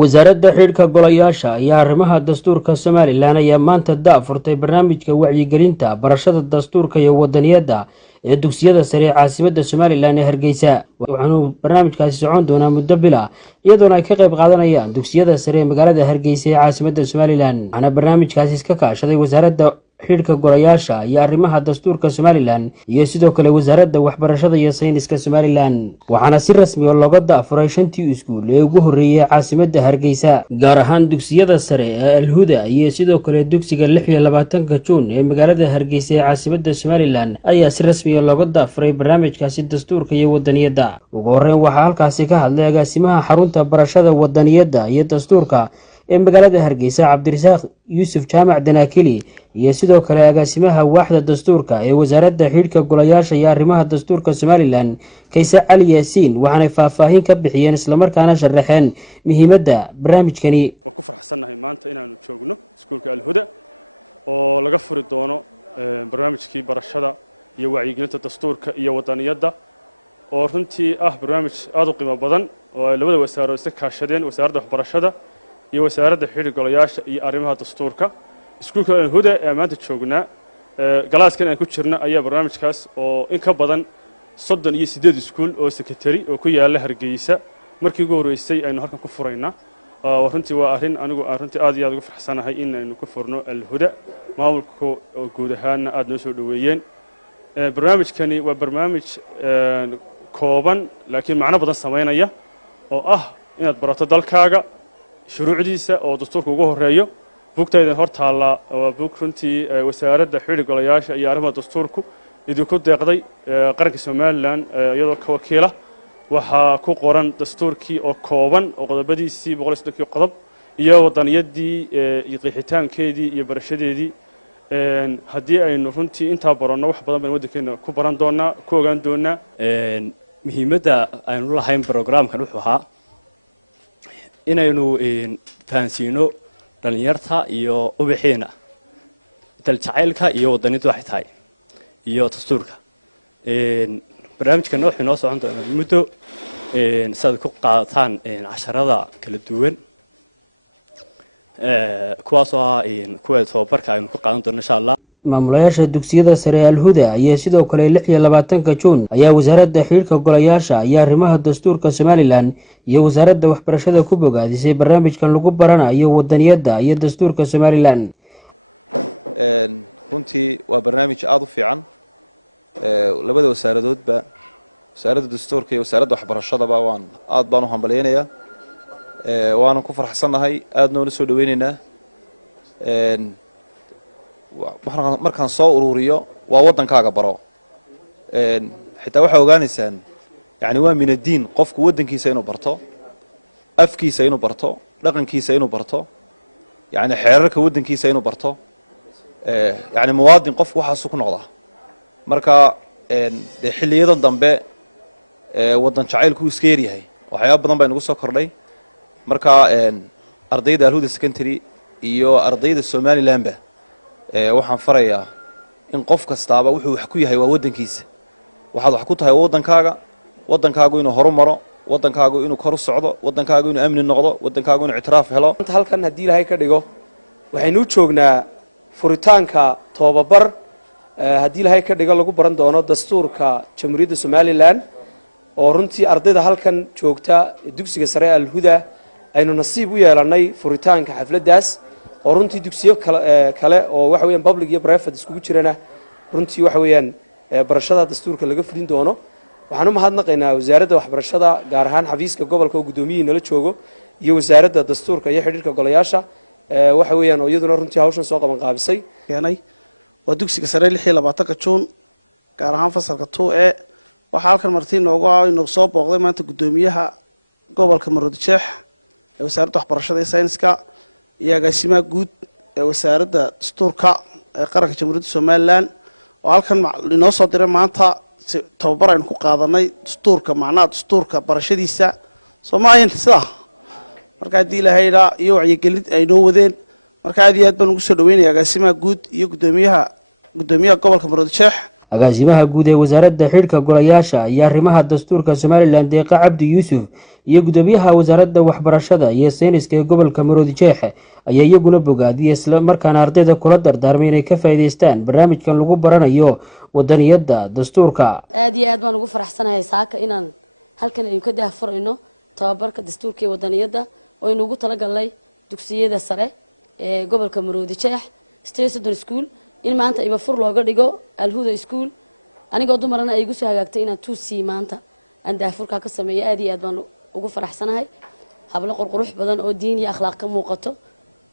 wasaaradda xidhiidhka golayaasha ayaa arrimaha dastuurka Somaliland ayaa maanta daafurtay barnaamijka wacyigelinta barashada dastuurka iyo wadaniyadda ee dugsiyada sare ee caasimadda Somaliland ee Hargeysa. Waxaanu barnaamijkaasi socon doonaa muddo bil ah iyadoona ay ka qayb qaadanayaan dugsiyada sare ee magaalada Hargeysa ee caasimadda Somaliland. Waxaana barnaamijkaasi iska kaashaday wasaaradda xidhiidhka golayaasha iyo arrimaha dastuurka Somaliland iyo sidoo kale wasaaradda waxbarashada iyo sayniska Somaliland. Waxaana si rasmi ah looga daafuray 5 iskuul ee ugu horeeyay caasimadda Hargeysa, gaar ahaan dugsiyada sare ee Al-Huda iyo sidoo kale dugsiga 26 Juun ee magaalada Hargeysa ee caasimadda Somaliland ayaa si rasmi ah looga daafuray barnaamijkaasi dastuurka iyo wadaniyadda. Ugu horeyn waxaa halkaasi ka hadlay agaasimaha xarunta barashada wadaniyadda iyo dastuurka ee magaalada Hargeysa Cabdirasaaq Yuusuf Jaamac Danaakili iyo sidoo kale agaasimaha waaxda dastuurka ee wasaaradda xidhiidhka golayaasha iyo arrimaha dastuurka Somaliland Kaysa Cali Yaasiin waxaanay faahfaahin ka bixiyeen isla markaana sharaxeen muhiimadda barnaamijkani. Waan ku faraxsanahay maanta inaanu joogno iskuulka Al-Huda oo laga furi doono barnaamijkii barashada iyo wacyigelinta dastuurka iyo wadaniyadda oo runtii barnaamij aad u qiimo badan oo ay labada wasaarood iska kaashadeen, wasaaradda waxbarashada iyo wasaaradda xidhiidhka golayaasha iyo arrimaha dastuurka. iskuulka Al-Huda ee maanta joognaa galaaskan aan ku jirna ayaa barnaamijkaas oo in ka badan 38 iskuul oo secretary oo ku yaala Hargeysa markii ugu horeysay aynu halkan ku furaynaa. runtii waa arrin anigu runtii aad iyo aad ugu faraxsanahay in aynu ku furno Al-Huda, maamulka guud ahaan aad noo soo dhaweeyeen. barnaamijkani waa barnaamij kooban laakiin macno badan sameynaya oo inaad barato dalkaaga shuruucdiisa oo dastuurka ugu horeeyo. bugtayda hor taala waa bug runtii wasaaradda xidhiidhka golayaasha iyo arrimaha dastuurku idinku deeqday qaranka Somaliland iyadoo ka wakiila. waxaa ku qoran dastuurkii oo kooban oo qodobadiisii 130 qodob iyo wadaniyadii iyo qeexitaankeedii iyo barashadeedii. haddii aynu runtii intaa baranno wax badan baan waddankeena ku baran doonaa, ku ogaan doonaa. muhiimadda aynu lahayn programkan wuxuu ahaa inaynu fahansiino dhalinyarta iyo ubaxeena daljacaylka iyo wadaniyaddu waxay tahay iyo dastuurka. barnaamijkan wuxuu noo socon doonaa muddo si aad ku qaadataan casharada kala duwan kuwaasoo kuwa tababarka aynu ku qaadan doono insha Allah. maamulayaasha dugsiyada sare ee Al-Huda ayaa sidoo kale 26 Juun ayaa wasaaradda xidhiidhka golayaasha iyo arrimaha dastuurka Somaliland iyo wasaaradda waxbarashada ku bogaadisay barnaamijkan lagu baranayo wadaniyadda iyo dastuurka Somaliland. runtii waa barnaamij aad u fiican labada wasaaradoodba, wasaaradda dastuurka iyo wasaaradda waxbarashadaba aad baan u hambaleynayaa. waana ku faraxsanahay, aadna u soo dhaweynaynaa. markaan soo ururiyo waa wadankaaga baro. xitaa waxaa ogaanaysaan yani waa min addiin qofku wadankiisa inuu barto, afkiisa inuu barto, dhaqankiisa inuu barto, yani xeerarka wadankiisa inuu barto. yani muwaadin qofku waxaasu ku noqdaa. marka dee xiliyadan dambe wadan jacaylku iska yaryahay, waxyaaba badan baa inagu soo kordhay. marka ardayda Al-Huda secondary iyo ardayda Somalilandba waxaan farayaa in qof kastaaba wuxuu wax ku yahay waa wadankiisa. waxaad wax ku tahay wadankaagu inuu horumaro, wadankaagu inuu kor u socdo, wadankaagu inuu amni noqdo, wadankaagu inuu ictiraaf helo. halkan haddii Ilaahay ka dhigo waxaynu joognaa furitaanka tababar haddii Ilaahay ka dhigo lagu baran doono dastuurka Jamhuuriyadda Somaliland oo runtii ardayda halkan joogta dugsiga sare Al-Huda aynu nasiib u yeelanay furitaanka xafladaas oo runtii dugsiyo kale oo waxa weeyaan public iyo private iskugu jirana runtii waxa weeyaan barashada dastuurka laga furin doono. waxaan u mahadnaqaynaa wasaaradda waxbarashada gaar ahaan xafiiska gobolka oo gudoomiyihii nala joogo iyo wasaaradda dastuurka iyo xidhiidhka golayaasha waxa weeyaan oo iyaduna runtii hawshan soo qaban qaabisay. waa dugsiga sare 26 Juun gaar ahaan fasalka 2A. waxaa halkan martii inoo soo booqday maanta gudoomiyaha gobolka Maroodijeex ee wasaaradda waxbarashada iyo sayniska iyo agaasimaha guud ee wasaaradda dastuurka ee qaranka Jamhuuriyadda Somaliland oo halkan inoo soo diray maanta tababar aynu ku qaadanay dastuurka, macnaha dastuurka barashadiisa Soomaaliyeed sida marka hadii Ilaahay iyo wacyigelin ay noo wadeen. marka aad iyo aad baan ugu soo dhaweynayaa agaasimaha guud iyo gudoomiyaha gobolka Maroodijeex agaasimaha guud ee wasaaradda xidhka golayaasha iyo arrimaha dastuurka Somaliland Deeqa Cabdi Yuusuf iyo gudoomiyaha wasaaradda waxbarashada iyo sayniska ee gobolka Maroodijeex ayaa iyaguna bogaadiyay isla markaana ardayda kula dardaarmay inay ka faa'iideystaan barnaamijkan lagu baranayo wadaniyadda dastuurka. aad iyo aad baan ugu faraxsanahay saaka inaan halkan ay ka daahfurayno tababarka dastuurka ee wadaniyadda oo aynu ugu talagalnay dugsiyada sare ee gobolka Maroodijeex State School in maanta iba fur looga dhigo Alhuda School anigoo dumarana ay igu soo hagaagtay inaan 2C maanta aan daahfurka ka sameeyo aad iyo aad baan ugu faraxsanahay hablo qurqurux badan oo diin iyo akhlaaq ka muuqato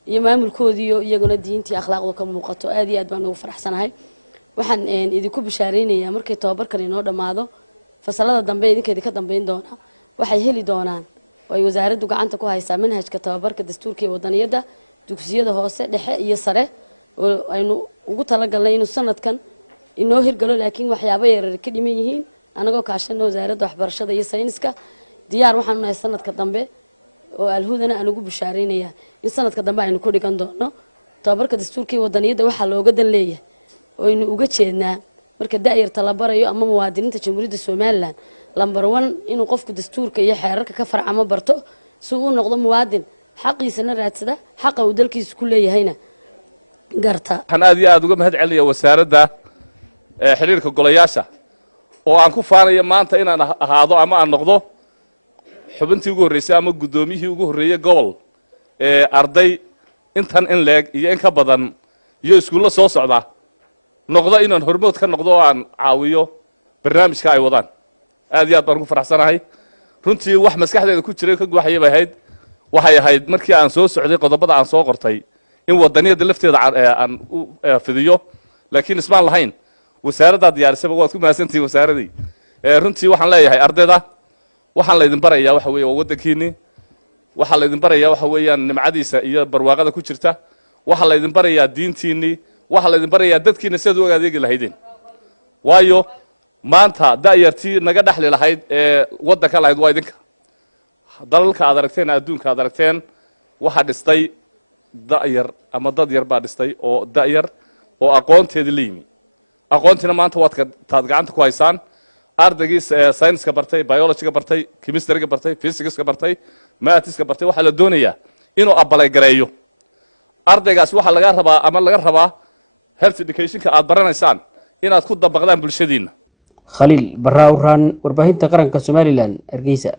iyo maamulkoodiyo iyaguna diintii akhlaaqdu ka muuqato aad iyo aad baan ugu faraxsanahay waxaan idinku bishaareynayaa markay tababarkan inoo dhamaado fasalada dambe idinkeeda ka dambeyn doona waxay heli doonaan oo ay wasaaraddu gacanta ku haysaa manhajka tababarka dastuurka ee wadaniyadda dugsiyada hoose dhexe iyo sare oo aynu ugu talagalnay inuu sanadkan inoo hirgalo laakiin waxyaabo yaryar ka dhiman yihiin anagoo kaashana wasaaradda waxbarashada iyo sayniska diyaar waxaan nahay sanadka dambe oo Alhudana aan ugu bishaareynayaa in sanadka dambe aynu ku dhigan doono tababarka dastuurka ee wadaniyadda waxa looga dan leeyahay oo aynu uga jeednaa marka daayirta la barayo ama muwaadiniinta Jamhuuriyadda Somaliland lambar 1 inuu qofku dastuurka iyo xeerarka ka farcamo barto si uu noqdo muwaadin xaqiisana raadsada xaqa uu dalkiisa ku leeyahayna garta. waxaan aad iyo aad uga mahad celinayaa wasaaradda xiriirka golayaasha oo aan ku faanayo maanta inaan ahaado ama aan noqdo xubintii ugu horreysay ama gudoomiyihii ugu horreeyay gobol arday intan in leeg iyo in ka badan iyo iskuulla soo socda noqdo inaan hormood ka noqdo oo aan caawiyo barnaamijka ay wadaan aad iyo aad baan ugu faraxsanahay runtii wax maskaxdeeda ku jiray ka guuxaya bay ahayd waxay ahayd markii aan soo socday qodobada aan soo qortay in wadaniyada lafteeda aan u fidiyo laakiin ismaan lahayn wasaaradda diyaarisaba waad ku mahadsantihiin wasaaradii runtii waxaan leeyahay ardayda waxaan la idin barayaa waxa weeye wadankiini waxaa la idin barayaa waxa weeyaan nimcadiisa iyo barwaaqada ku jirta waxaa la idin barayaa diintiini waxaa la idin barayaa dadkiina sidaad u adeegi lahaydeen waayo maanta da'yartii naga dhaxli lahayd ee wadanka lahayd waa idinka dalalka aad aragteen adduunka aad aragteen waxa dhistay da'yar ama dad yar baa dhistay oo da'yar oo aqoonteedii la yimi aqoontiina maanta taad gacanta ku haysaan ardaygii sayniska bartay biologyga bartay chemistryga bartay physicska bartay mathska bartay waxaa la doonayaa inuu abalay gareeyo ardaygaas waxaa laga rabaa ama laga rabaa health educationka aad baranaysaan inaad ku dabaqdaan bulshadiina. Khaliil Barraawraan warbaahinta qaranka Somaliland Hargeysa.